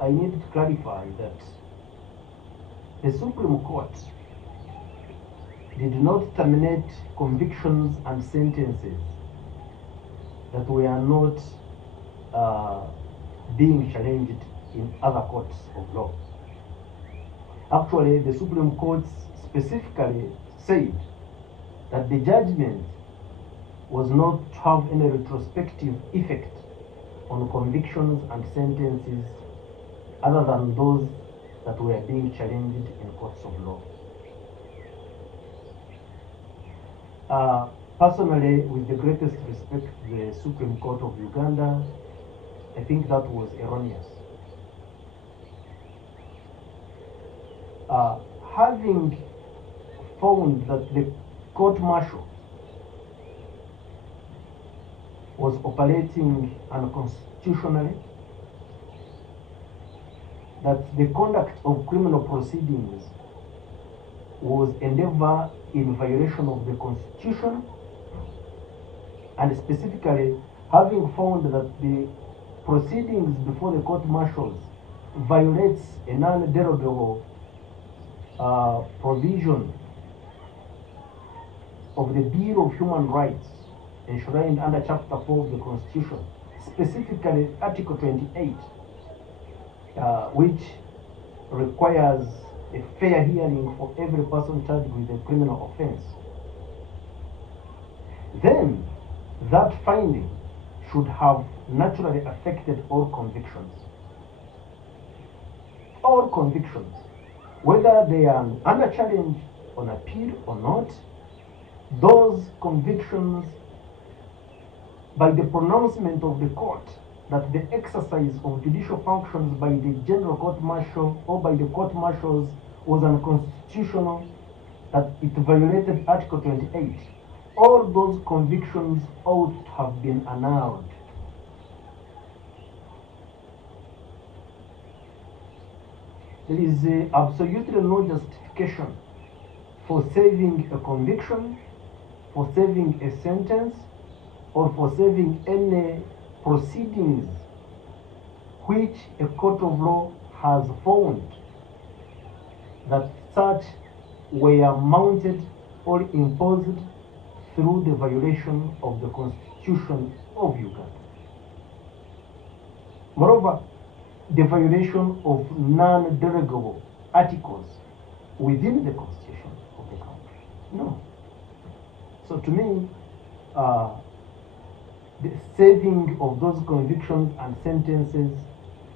I need to clarify that the Supreme Court did not terminate convictions and sentences that were not being challenged in other courts of law. Actually, the Supreme Court specifically said that the judgment was not to have any retrospective effect on convictions and sentences other than those that were being challenged in courts of law. Personally, with the greatest respect to the Supreme Court of Uganda, I think that was erroneous. Having found that the court-martial was operating unconstitutionally, that the conduct of criminal proceedings was endeavor in violation of the Constitution, and specifically having found that the proceedings before the court-martials violates a non-derogable provision of the Bill of Human Rights enshrined under Chapter 4 of the Constitution, specifically Article 28, which requires a fair hearing for every person charged with a criminal offense, then that finding should have naturally affected all convictions. All convictions, whether they are under challenge on appeal or not, those convictions, by the pronouncement of the court that the exercise of judicial functions by the general court-martial or by the court-martials was unconstitutional, that it violated Article 28, all those convictions ought to have been annulled. There is absolutely no justification for saving a conviction, for saving a sentence, or for saving any proceedings which a court of law has found that such were mounted or imposed through the violation of the Constitution of Uganda. Moreover, the violation of non-derogable articles within the Constitution of the country. No. So to me, the saving of those convictions and sentences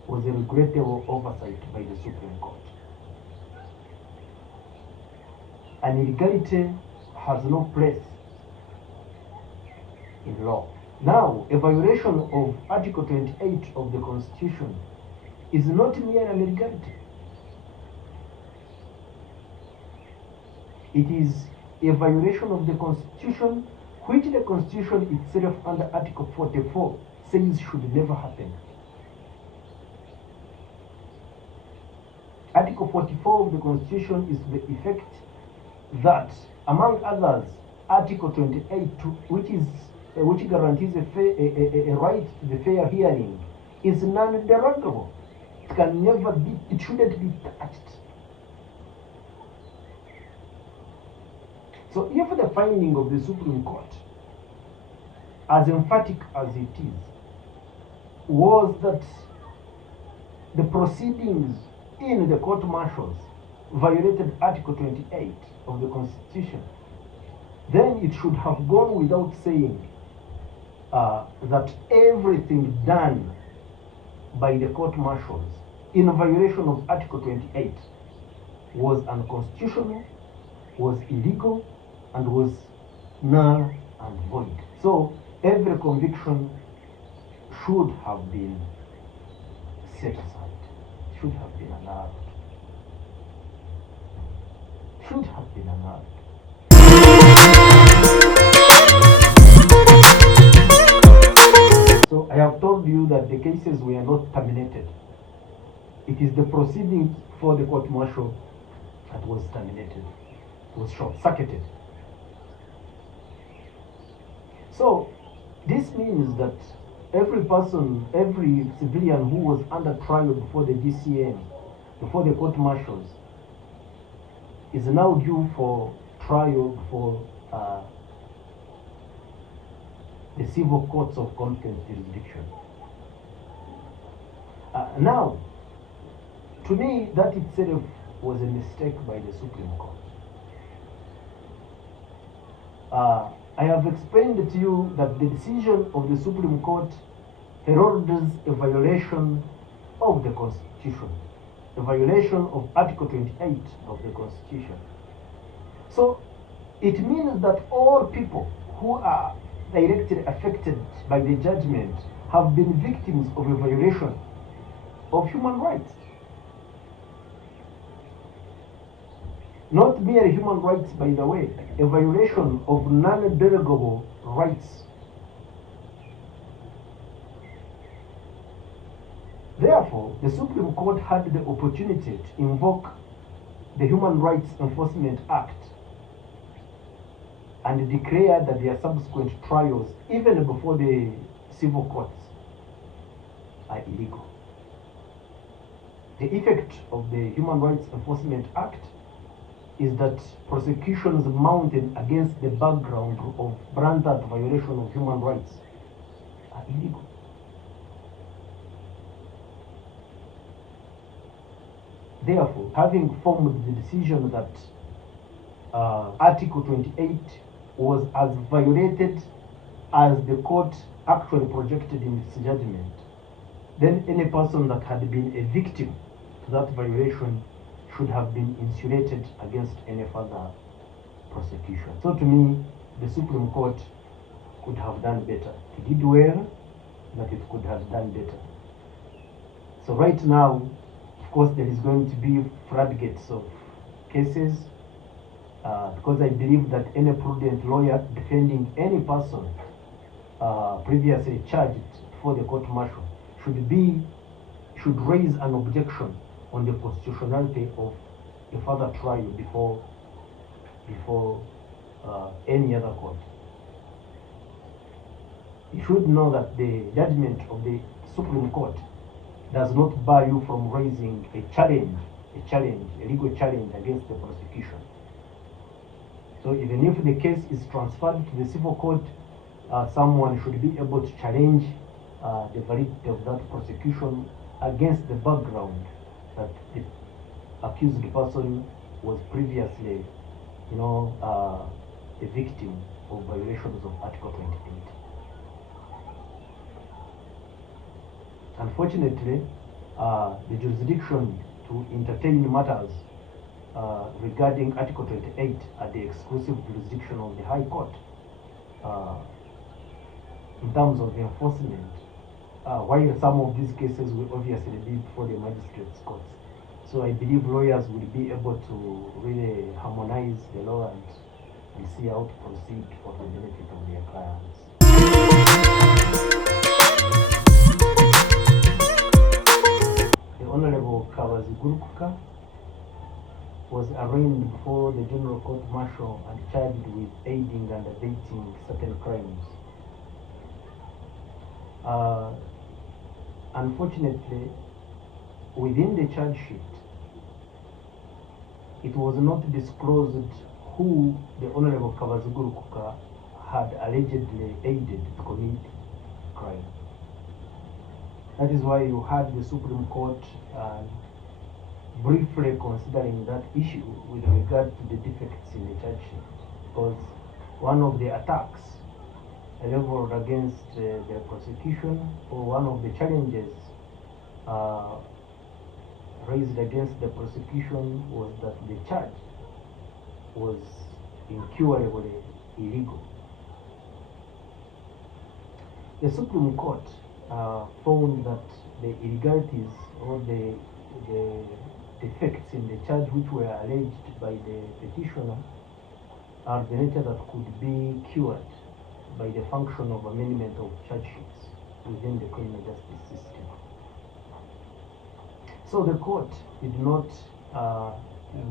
was a regrettable oversight by the Supreme Court. And illegality has no place in law. Now, a violation of Article 28 of the Constitution is not mere an illegality. It is a violation of the Constitution, which the Constitution itself under Article 44 says should never happen. Article 44 of the Constitution is to the effect that, among others, Article 28, which guarantees a right to the fair hearing, is non-derogable. It can never be, it shouldn't be touched. So if the finding of the Supreme Court, as emphatic as it is, was that the proceedings in the court-martials violated Article 28 of the Constitution, then it should have gone without saying that everything done by the court-martials in violation of Article 28 was unconstitutional, was illegal, and was null and void. So every conviction should have been set aside, should have been annulled. Should have been annulled. So I have told you that the cases were not terminated. It is the proceedings for the court-martial that was terminated, was short-circuited. So this means that every person, every civilian who was under trial before the GCM, before the court martials, is now due for trial before the civil courts of competent jurisdiction. Now, to me, that itself was a mistake by the Supreme Court. I have explained to you that the decision of the Supreme Court heralds a violation of the Constitution, a violation of Article 28 of the Constitution. So it means that all people who are directly affected by the judgment have been victims of a violation of human rights. Not mere human rights, by the way, a violation of non-derogable rights. Therefore, the Supreme Court had the opportunity to invoke the Human Rights Enforcement Act and declare that their subsequent trials, even before the civil courts, are illegal. The effect of the Human Rights Enforcement Act is that prosecutions mounted against the background of blatant violation of human rights are illegal. Therefore, having formed the decision that Article 28 was as violated as the court actually projected in its judgment, then any person that had been a victim to that violation should have been insulated against any further prosecution. So to me, the Supreme Court could have done better. It did well, but it could have done better. So right now, of course, there is going to be floodgates of cases because I believe that any prudent lawyer defending any person previously charged for the court martial should raise an objection on the constitutionality of a further trial before any other court. You should know that the judgment of the Supreme Court does not bar you from raising a legal challenge against the prosecution. So even if the case is transferred to the civil court, someone should be able to challenge the validity of that prosecution against the background that the accused person was previously, a victim of violations of Article 28. Unfortunately, the jurisdiction to entertain matters regarding Article 28 are the exclusive jurisdiction of the High Court in terms of enforcement, while some of these cases will obviously be before the magistrates' courts. So I believe lawyers will be able to really harmonize the law and see how to proceed for the benefit of their clients. The Honorable Kawazi Gurukuka was arraigned before the General Court Martial and charged with aiding and abetting certain crimes. Unfortunately, within the charge sheet, it was not disclosed who the Honorable Kawazi Gurukuka had allegedly aided to commit crime. That is why you had the Supreme Court briefly considering that issue with regard to the defects in the charge sheet, because one of the attacks leveled against the prosecution, or one of the challenges raised against the prosecution, was that the charge was incurably illegal. The Supreme Court found that the illegalities or the defects in the charge which were alleged by the petitioner are the nature that could be cured by the function of amendment of charge sheets within the criminal justice system. So the court did not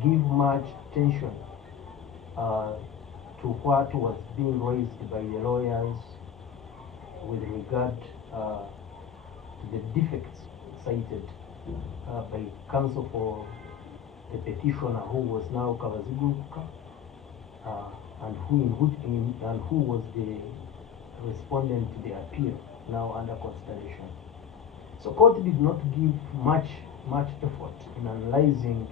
give much attention to what was being raised by the lawyers with regard the defects cited by counsel for the petitioner, who was now Kavaziguruka, and who was the respondent to the appeal now under consideration. So court did not give much effort in analyzing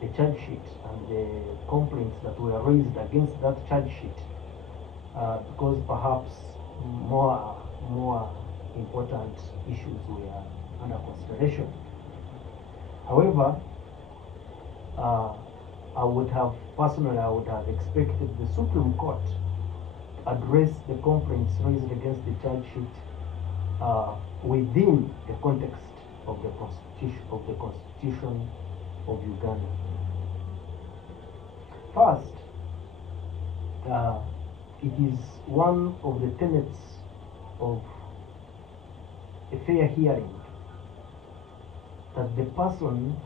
the charge sheet and the complaints that were raised against that charge sheet, because perhaps more important issues were under consideration. However, I would have expected the Supreme Court to address the complaints raised against the charge sheet within the context of the Constitution of Uganda. First, it is one of the tenets of a fair hearing that the person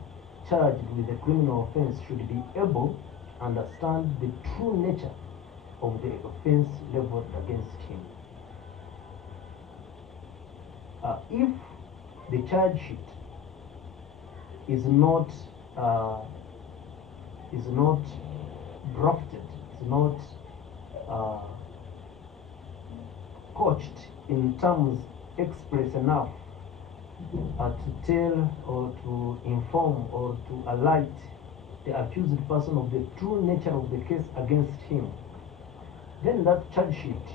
charged with a criminal offense should be able to understand the true nature of the offense leveled against him. If the charge sheet is not drafted, is not coached in terms express enough to tell or to inform or to alert the accused person of the true nature of the case against him, then that charge sheet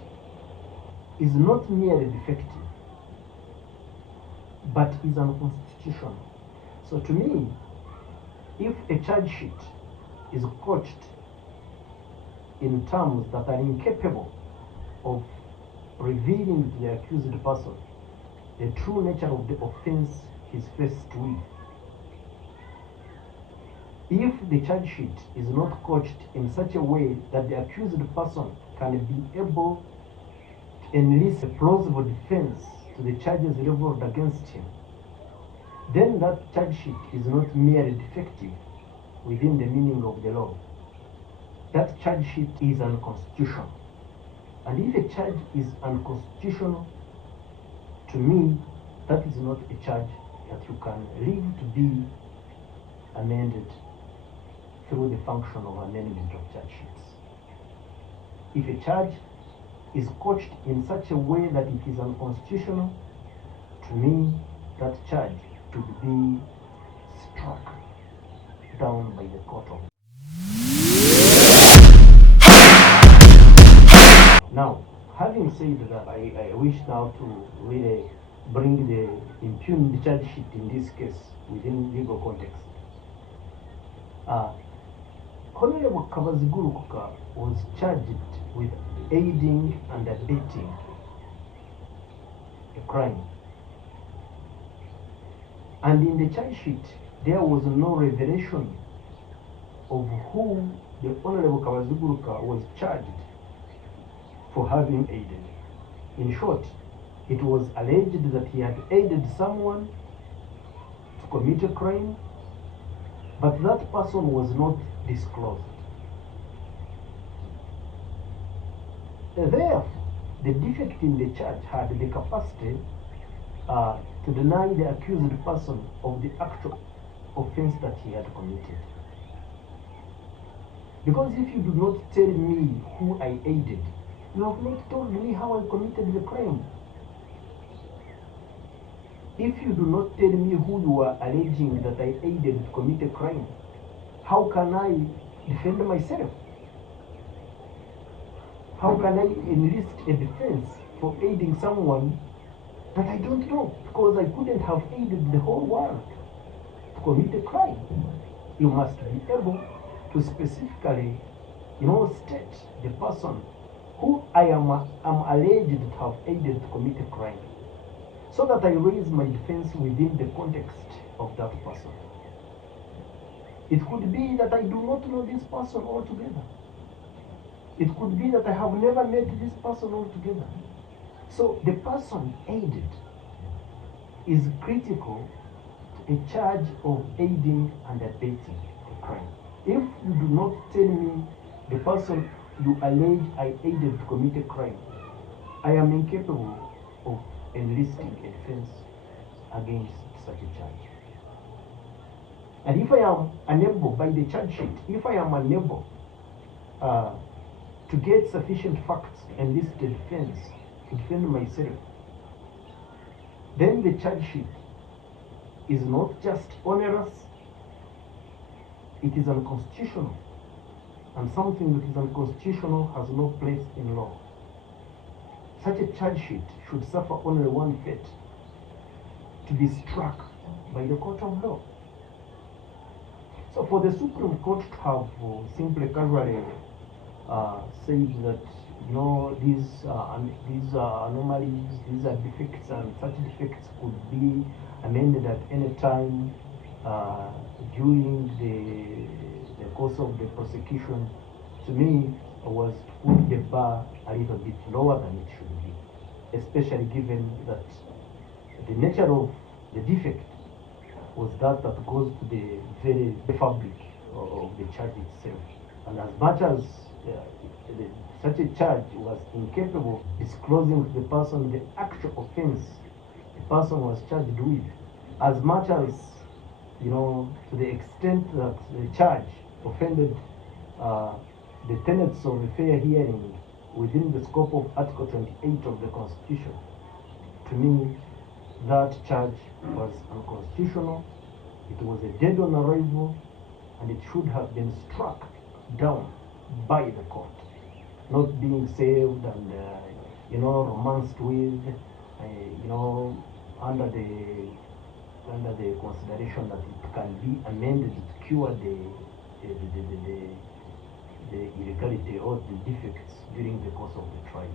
is not merely defective, but is unconstitutional. So to me, if a charge sheet is coached in terms that are incapable of revealing to the accused person the true nature of the offense he's faced with, if the charge sheet is not coached in such a way that the accused person can be able to enlist a plausible defense to the charges leveled against him, then that charge sheet is not merely defective within the meaning of the law. That charge sheet is unconstitutional. And if a charge is unconstitutional, to me, that is not a charge that you can leave to be amended through the function of amendment of charge sheets. If a charge is coached in such a way that it is unconstitutional, to me, that charge should be struck down by the court of. Now, having said that, I wish now to really bring the impugned charge sheet in this case within legal context. Honorable Kavaziguruka was charged with aiding and abetting a crime. And in the charge sheet, there was no revelation of who the Honorable Kavaziguruka was charged for having aided. In short, it was alleged that he had aided someone to commit a crime, but that person was not disclosed. Therefore, the defect in the charge had the capacity to deny the accused person of the actual offense that he had committed. Because if you do not tell me who I aided, you have not told me how I committed the crime. If you do not tell me who you are alleging that I aided to commit a crime, how can I defend myself? How can I enlist a defense for aiding someone that I don't know? Because I couldn't have aided the whole world to commit a crime. You must be able to specifically, state the person who I am alleged to have aided to commit a crime, so that I raise my defense within the context of that person. It could be that I do not know this person altogether. It could be that I have never met this person altogether. So the person aided is critical to a charge of aiding and abetting a crime. If you do not tell me the person you allege I aided to commit a crime, I am incapable of enlisting a defense against such a charge. And if I am unable, by the charge sheet, if I am unable to get sufficient facts to enlist a defense to defend myself, then the charge sheet is not just onerous, it is unconstitutional. And something that is unconstitutional has no place in law. Such a charge sheet should suffer only one fate: to be struck by the court of law. So for the Supreme Court to have simply casually said that these are anomalies, these are defects, and such defects could be amended at any time during the course of the prosecution, to me was to put the bar a little bit lower than it should be, especially given that the nature of the defect was that goes to the very fabric of the charge itself. And as much as such a charge was incapable of disclosing to the person the actual offense the person was charged with, as much as to the extent that the charge offended the tenets of a fair hearing within the scope of Article 28 of the Constitution, to me, that charge was unconstitutional. It was a dead on arrival, and it should have been struck down by the court, not being saved and romanced with, under the consideration that it can be amended to cure the illegality or the defects during the course of the trial.